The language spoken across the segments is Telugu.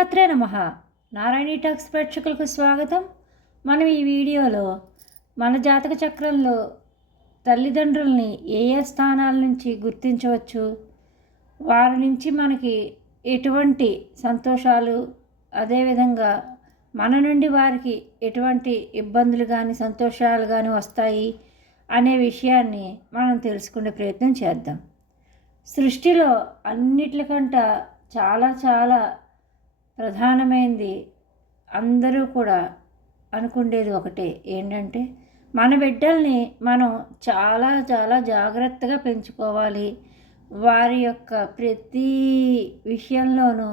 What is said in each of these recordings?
శ్రీమాత్రే నమ. నారాయణీ టాక్స్ ప్రేక్షకులకు స్వాగతం. మనం ఈ వీడియోలో మన జాతక చక్రంలో తల్లిదండ్రుల్ని ఏ ఏ స్థానాల నుంచి గుర్తించవచ్చు? వారి నుంచి మనకి ఎటువంటి సంతోషాలు అదేవిధంగా మన నుండి వారికి ఎటువంటి ఇబ్బందులు కానీ సంతోషాలు కానీ వస్తాయి అనే విషయాన్ని మనం తెలుసుకునే ప్రయత్నం చేద్దాం. సృష్టిలో అన్నిటికంట చాలా చాలా ప్రధానమైనది అందరూ కూడా అనుకుండేది ఒకటే ఏంటంటే మన బిడ్డల్ని మనం చాలా చాలా జాగ్రత్తగా పెంచుకోవాలి. వారి యొక్క ప్రతి విషయంలోనూ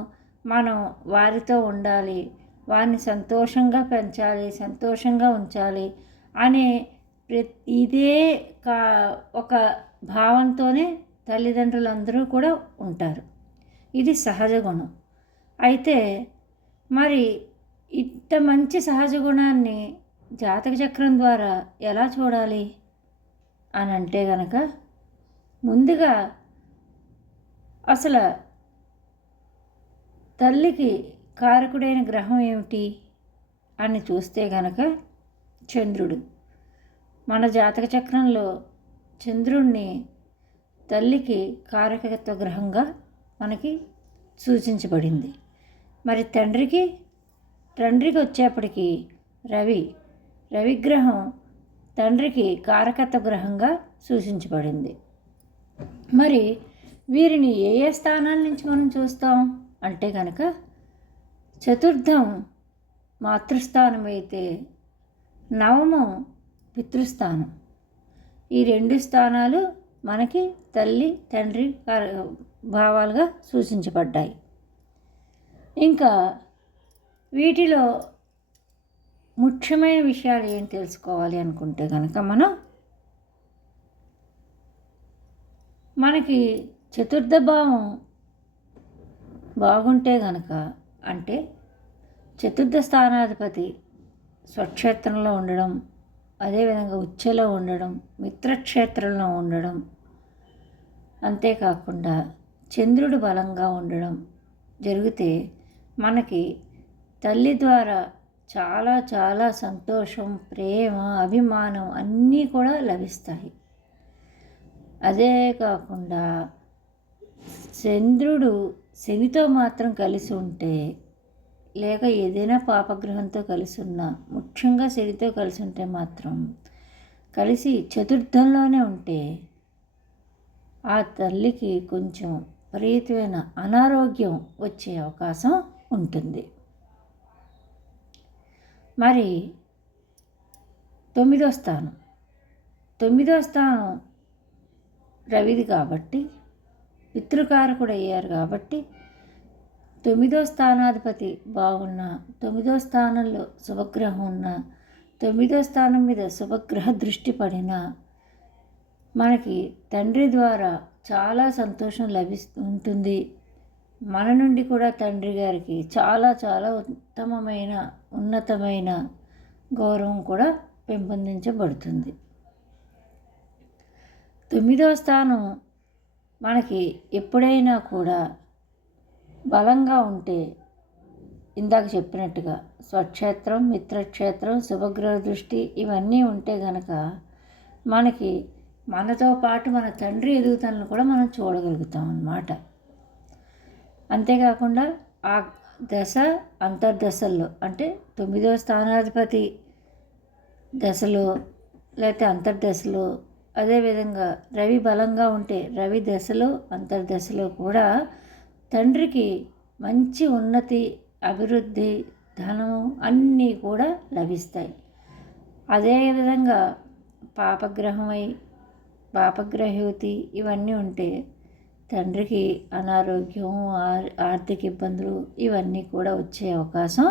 మనం వారితో ఉండాలి. వారిని సంతోషంగా పెంచాలి సంతోషంగా ఉంచాలి అనే ప్రతి ఇదే కా ఒక భావంతోనే తల్లిదండ్రులందరూ కూడా ఉంటారు. ఇది సహజ గుణం. అయితే మరి ఇంత మంచి సహజ గుణాన్ని జాతక చక్రం ద్వారా ఎలా చూడాలి అని అంటే గనక ముందుగా అసలు తల్లికి కారకుడైన గ్రహం ఏమిటి అని చూస్తే గనక చంద్రుడు. మన జాతక చక్రంలో చంద్రుణ్ణి తల్లికి కారకత్వ గ్రహంగా మనకి సూచించబడింది. మరి తండ్రికి తండ్రికి వచ్చేప్పటికి రవి రవిగ్రహం తండ్రికి కారకత్వ గ్రహంగా సూచించబడింది. మరి వీరిని ఏ ఏ స్థానాల నుంచి మనం చూస్తాం? అంటే కనుక చతుర్థం మాతృస్థానం అయితే నవమం పితృస్థానం. ఈ రెండు స్థానాలు మనకి తల్లి తండ్రి భావాలుగా సూచించబడ్డాయి. ఇంకా వీటిలో ముఖ్యమైన విషయాలు ఏం తెలుసుకోవాలి అనుకుంటే కనుక మనం మనకి చతుర్థ భావం బాగుంటే గనక అంటే చతుర్థ స్థానాధిపతి స్వక్షేత్రంలో ఉండడం అదేవిధంగా ఉచ్చలో ఉండడం మిత్రక్షేత్రంలో ఉండడం అంతేకాకుండా చంద్రుడు బలంగా ఉండడం జరిగితే మనకి తల్లి ద్వారా చాలా చాలా సంతోషం ప్రేమ అభిమానం అన్నీ కూడా లభిస్తాయి. అదే కాకుండా చంద్రుడు శనితో మాత్రం కలిసి ఉంటే లేక ఏదైనా పాపగ్రహంతో కలిసి ఉన్నా ముఖ్యంగా శనితో కలిసి ఉంటే మాత్రం కలిసి చతుర్థంలోనే ఉంటే ఆ తల్లికి కొంచెం విపరీతమైన అనారోగ్యం వచ్చే అవకాశం ఉంటుంది. మరి తొమ్మిదో స్థానం. తొమ్మిదో స్థానం రవిది కాబట్టి పితృకారకుడు అయ్యారు కాబట్టి తొమ్మిదో స్థానాధిపతి బాగున్న తొమ్మిదో స్థానంలో శుభగ్రహం ఉన్న తొమ్మిదో స్థానం మీద శుభగ్రహ దృష్టి పడిన మనకి తండ్రి ద్వారా చాలా సంతోషం లభిస్తూ ఉంటుంది. మన నుండి కూడా తండ్రి గారికి చాలా చాలా ఉత్తమమైన ఉన్నతమైన గౌరవం కూడా పెంపొందించబడుతుంది. తొమ్మిదవ స్థానం మనకి ఎప్పుడైనా కూడా బలంగా ఉంటే ఇందాక చెప్పినట్టుగా స్వక్షేత్రం మిత్రక్షేత్రం శుభగ్రహ దృష్టి ఇవన్నీ ఉంటే గనక మనకి మనతో పాటు మన తండ్రి ఎదుగుదలను కూడా మనం చూడగలుగుతాం అన్నమాట. అంతేకాకుండా ఆ దశ అంతర్దశల్లో అంటే తొమ్మిదవ స్థానాధిపతి దశలో లేకపోతే అంతర్దశలో అదేవిధంగా రవి బలంగా ఉంటే రవి దశలో అంతర్దశలో కూడా తండ్రికి మంచి ఉన్నతి అభివృద్ధి ధనము అన్నీ కూడా లభిస్తాయి. అదేవిధంగా పాపగ్రహమై పాపగ్రహవతి ఇవన్నీ ఉంటే తండ్రికి అనారోగ్యం ఆర్థిక ఇబ్బందులు ఇవన్నీ కూడా వచ్చే అవకాశం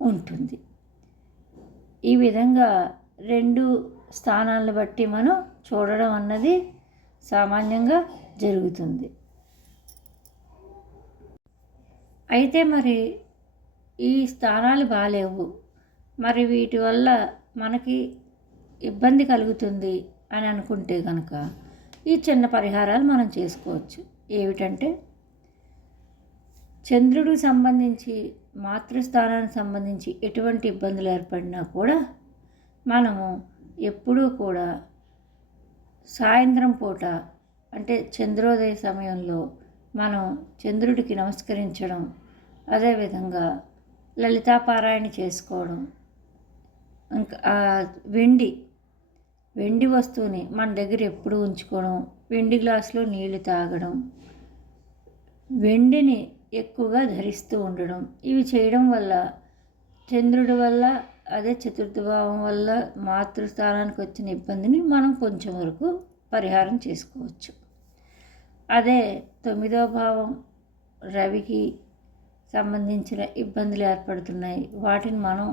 ఉంటుంది. ఈ విధంగా రెండు స్థానాలను బట్టి మనం చూడడం అన్నది సామాన్యంగా జరుగుతుంది. అయితే మరి ఈ స్థానాలు బాగాలేవు మరి వీటి వల్ల మనకి ఇబ్బంది కలుగుతుంది అని అనుకుంటే కనుక ఈ చిన్న పరిహారాలు మనం చేసుకోవచ్చు. ఏమిటంటే చంద్రుడికి సంబంధించి మాతృస్థానానికి సంబంధించి ఎటువంటి ఇబ్బందులు ఏర్పడినా కూడా మనము ఎప్పుడూ కూడా సాయంత్రం పూట అంటే చంద్రోదయ సమయంలో మనం చంద్రుడికి నమస్కరించడం అదేవిధంగా లలితాపారాయణ చేసుకోవడం ఇంకా వెండి వెండి వస్తువుని మన దగ్గర ఎప్పుడు ఉంచుకోవడం? వెండి గ్లాసులో నీళ్ళు తాగడం. వెండిని ఎక్కువగా ధరిస్తూ ఉండడం. ఇవి చేయడం వల్ల చంద్రుడి వల్ల అదే చతుర్థ భావం వల్ల మాతృస్థానానికి వచ్చిన ఇబ్బందిని మనం కొంచెం వరకు పరిహారం చేసుకోవచ్చు. అదే తొమ్మిదో భావం రవికి సంబంధించిన ఇబ్బందులు ఏర్పడుతున్నాయి. వాటిని మనం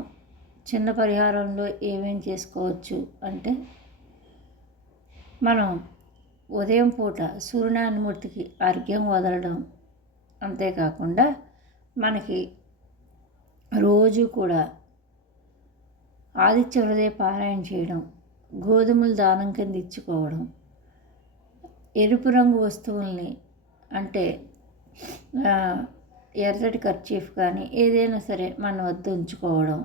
చిన్న పరిహారంలో ఏమేం చేసుకోవచ్చు అంటే మనం ఉదయం పూట సూర్యనారాయణమూర్తికి అర్ఘ్యం వదలడం అంతేకాకుండా మనకి రోజు కూడా ఆదిత్య హృదయ పారాయణ చేయడం గోధుమలు దానం కింద ఇచ్చుకోవడం ఎరుపు రంగు వస్తువుల్ని అంటే ఎర్రటి ఖర్చీఫ్ కానీ ఏదైనా సరే మన వద్ద ఉంచుకోవడం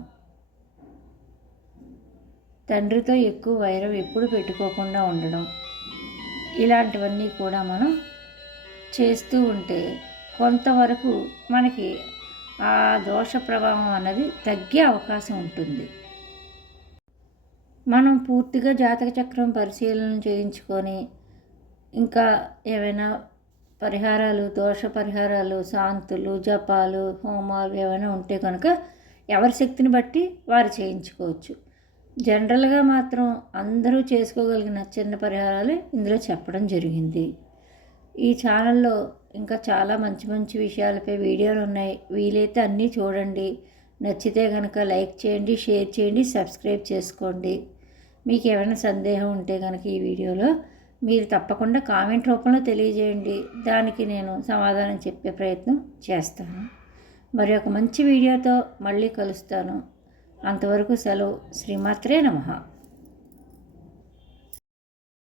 తండ్రితో ఎక్కువ వైరం ఎప్పుడు పెట్టుకోకుండా ఉండడం. ఇలాంటివన్నీ కూడా మనం చేస్తూ ఉంటే కొంతవరకు మనకి ఆ దోష ప్రభావం అన్నది తగ్గే అవకాశం ఉంటుంది. మనం పూర్తిగా జాతక చక్రం పరిశీలన చేయించుకొని ఇంకా ఏమైనా పరిహారాలు దోష పరిహారాలు శాంతులు జపాలు హోమాలు ఏమైనా ఉంటే కనుక ఎవరి శక్తిని బట్టి వారు చేయించుకోవచ్చు. జనరల్గా మాత్రం అందరూ చేసుకోగలిగిన చిన్న పరిహారాలు ఇందులో చెప్పడం జరిగింది. ఈ ఛానల్లో ఇంకా చాలా మంచి మంచి విషయాలపై వీడియోలు ఉన్నాయి. వీలైతే అన్నీ చూడండి. నచ్చితే కనుక లైక్ చేయండి షేర్ చేయండి సబ్స్క్రైబ్ చేసుకోండి. మీకు ఏమైనా సందేహం ఉంటే కనుక ఈ వీడియోలో మీరు తప్పకుండా కామెంట్ రూపంలో తెలియజేయండి. దానికి నేను సమాధానం చెప్పే ప్రయత్నం చేస్తాను. మరి ఒక మంచి వీడియోతో మళ్ళీ కలుస్తాను. అంతవరకు సెలవు. శ్రీమాత్రే నమః.